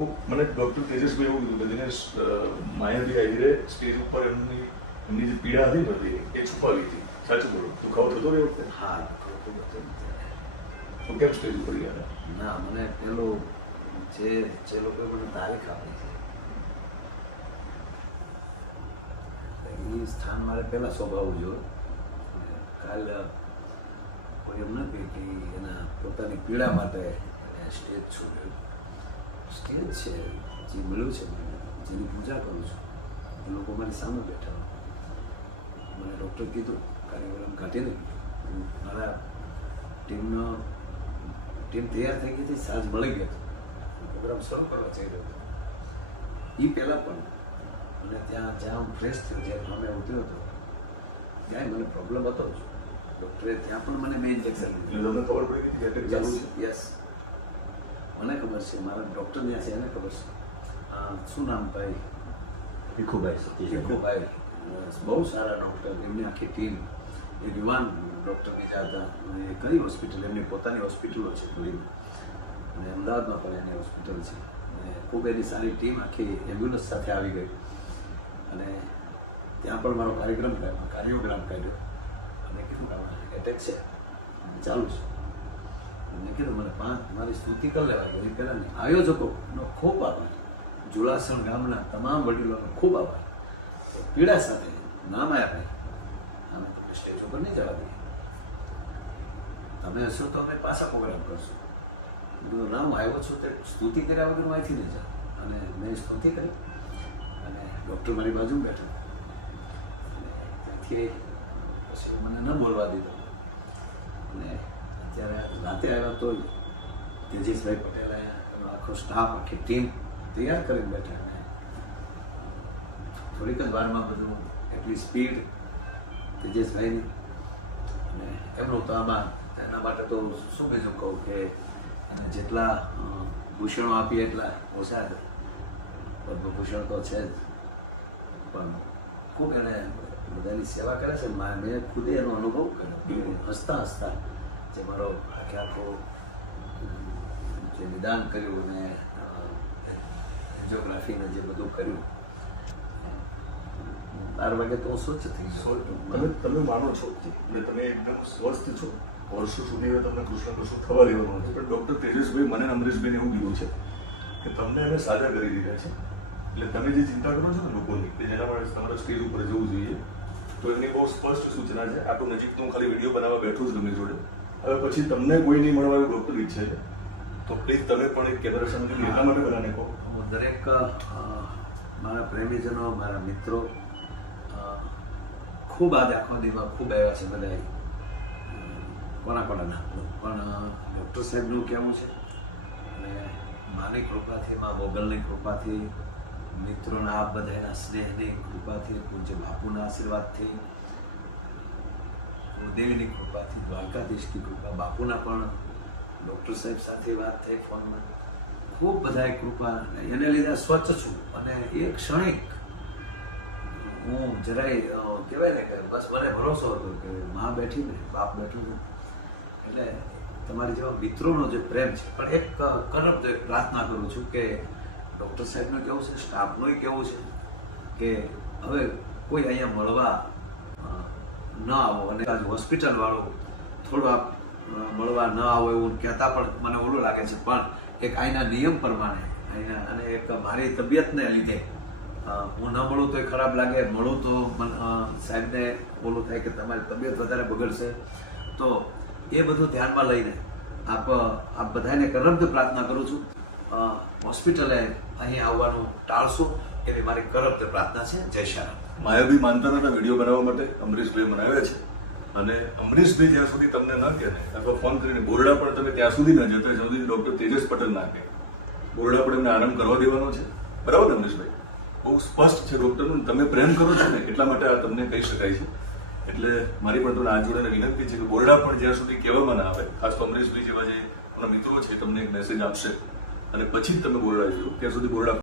મને ડોક્ટર તેજસભાઈ એવું કીધું કે દિનેશ માયાથી આહિરે સ્ટેજ ઉપર એમની જે પીડા હતી ને બધી એ છુપાવી હતી. સાચું બોલો, દુખાવો થતો રહ્યો વખતે? હા, દુખાવો તો તો કેમ સ્ટેજ ઉપર ગયા? ના, મને પેલું જે લોકોએ મને તારીખ આપી છે એ સ્થાન મારે પહેલાં શોભાવવું જોઈએ. કાલ કોઈ એમ ન કહે કે એના પોતાની પીડા માટે એને સ્ટેજ છોડ્યું. સ્ટેજ છે જે મળ્યું છે મને, જેની પૂજા કરું છું, એ લોકો મારી સામે બેઠા. મને ડૉક્ટર કીધું કાર્યક્રમ કાઢીને મારા ટીમ તૈયાર થઈ ગઈ હતી, સાંજ મળી ગયો હતો, પ્રોગ્રામ શરૂ કરવા જઈ રહ્યો હતો. એ પહેલાં પણ અને જ્યાં હું ફ્રેશ થયો, જ્યારે સામે ઉતર્યો હતો ત્યાં મને પ્રોબ્લેમ હતો જ. ડૉક્ટરે ત્યાં પણ મને 2 ઇન્જેક્શન લીધું. તમને ખબર પડી ગઈ કે ચાલુ છે? યસ, મને ખબર છે, મારા ડૉક્ટર ત્યાં છે એને ખબર છે. શું નામ ભાઈ? ભીખુભાઈ બહુ સારા ડૉક્ટર, એમની આખી ટીમ. એ યુવાન ડૉક્ટર બીજા હતા. અને કઈ હોસ્પિટલ, એમની પોતાની હોસ્પિટલો છે ઘણી, અને અમદાવાદમાં પણ એની હોસ્પિટલ છે. અને ખૂબ એની સારી ટીમ આખી એમ્બ્યુલન્સ સાથે આવી ગઈ. અને ત્યાં પણ મારો કાર્યોગ્રામ કાઢ્યો અને કીધું કે એટેક છે, ચાલુ છે. મેં કીધું મને મારી સ્તુતિ કરી લેવાય એ પહેલાં આયોજકોનો ખૂબ આભાર, જુલાસણ ગામના તમામ વડીલોનો ખૂબ આભાર. પીડા સાથે નામ આપ્યા, અમે તમને સ્ટેજ ઉપર નહીં જવા દઈએ, તમે હશો તો અમે પાછા પ્રોગ્રામ કરશું. ના, હું આવ્યો છું તે સ્તુતિ કર્યા વગર હું અહીંથી નહીં જાઉં. અને મેં સ્તુતિ કરી અને ડૉક્ટર મારી બાજુમાં બેઠો અને ત્યાંથી પછી મને ન બોલવા દીધો. અને અત્યારે રાતે આવ્યા તો તેજસભાઈ પટેલ આવ્યા, એનો આખો સ્ટાફ, આખી ટીમ તૈયાર કરીને બેઠા. અને થોડીક જ વારમાં બધું એટલી સ્પીડ તેજસભાઈની. અને એમનું તો આમાં એના માટે તો શું બીજું કહું કે જેટલા ભૂષણો આપીએ એટલા ઓછા જ. પદ્મભૂષણ તો છે જ, પણ ખૂબ એને બધાની સેવા કરે છે. મેં ખુદે એનો અનુભવ કર્યો. હસતા હસતા જે મારો આખો જે નિદાન કર્યું અને એન્જિયોગ્રાફીને જે બધું કર્યું, 12 વાગે તો હું સ્વચ્છ થઈ ગયો. તમે માનો છો અને તમે એકદમ સ્વસ્થ છો, વર્ષો સુધી તમને કૃષ્ણ થવા દેવાનું નથી. પણ ડૉક્ટર તેજસભાઈ મને અમરીશભાઈને એવું કીધું છે કે તમને એને સાજા કરી દીધા છે. એટલે તમે જે ચિંતા કરો છો ને લોકોની, કે જેના માટે તમારે સ્ટેજ ઉપર જવું જોઈએ, તો એની બહુ સ્પષ્ટ સૂચના છે. આટલું નજીકનું હું ખાલી વિડીયો બનાવવા બેઠું છું તમારી જોડે. હવે પછી તમને કોઈ નહીં મળવા એવું ડૉક્ટર ઈચ્છે છે તો પ્લીઝ તમે પણ એક કેમેરા સામે એટલા માટે બધાને કહો. હું દરેક મારા પ્રેમીજનો, મારા મિત્રો ખૂબ આજે આખો દીમાં ખૂબ આવ્યા છે બધા. કોના ના, પણ ડૉક્ટર સાહેબનું કહેવું છે અને માની કૃપાથી, મા મોગલની કૃપાથી, મિત્રોના આપ બધાના સ્નેહની કૃપાથી, પૂજ્ય બાપુના આશીર્વાદથી, દેવીની કૃપાથી, દ્વારકાધીશની કૃપા, બાપુના પણ ડૉક્ટર સાહેબ સાથે વાત થઈ ફોનમાં, ખૂબ બધાએ કૃપા. એને લીધે સ્વચ્છ છું. અને એ ક્ષણિક હું જરાય કહેવાય ને કે બસ મને ભરોસો હતો કે મા બેઠી ને બાપ બેઠું ને, એટલે તમારી જેવા મિત્રોનો જે પ્રેમ છે. પણ એક કરબ પ્રાર્થના કરું છું કે ડૉક્ટર સાહેબનું કેવું છે, સ્ટાફનું કેવું છે કે હવે કોઈ અહીંયા મળવા ન આવો. અને આજ હોસ્પિટલવાળું થોડું મળવા ન આવો એવું કહેતા પણ મને ઓલું લાગે છે. પણ એક અહીંના નિયમ પ્રમાણે અને એક મારી તબિયતને લીધે હું ન મળું તો ખરાબ લાગે, મળું તો સાહેબને ઓલું થાય કે તમારી તબિયત વધારે બગડશે. તો એ બધું ધ્યાનમાં લઈને આપ બધાને કરબદ્ધ પ્રાર્થના કરું છું. હોસ્પિટલે અહીં આવવાનું ટાળશું એવી મારી કરબદ્ધ પ્રાર્થના છે. જય શ્યારામ. માયાભાઈ માનતા નતા વિડીયો બનાવવા માટે, અમરીશભાઈ બનાવ્યા છે. અને અમરીશભાઈ જ્યાં સુધી તમને ન કહે અથવા ફોન કરીને બોરડા પણ તમે ત્યાં સુધી ન જતા જ્યાં સુધી ડૉક્ટર તેજસ પટેલ ના કહે. બોરડા પણ એમને આરામ કરવા દેવાનો છે. બરાબર ને અમરીશભાઈ? બહુ સ્પષ્ટ છે ડૉક્ટરનું. તમે પ્રેમ કરો છો ને એટલા માટે આ તમને કહી શકાય છે. એટલે મારી પણ તમને આ જોડે વિનંતી છે કે બોરડા પણ જ્યાં સુધી કહેવામાં ના આવે, ખાસ તો અમરીશભાઈ જેવા જે આપણા મિત્રો છે તમને એક મેસેજ આપશે અને પછી જ તમે બોરડા જજો. ત્યાં સુધી બોરડા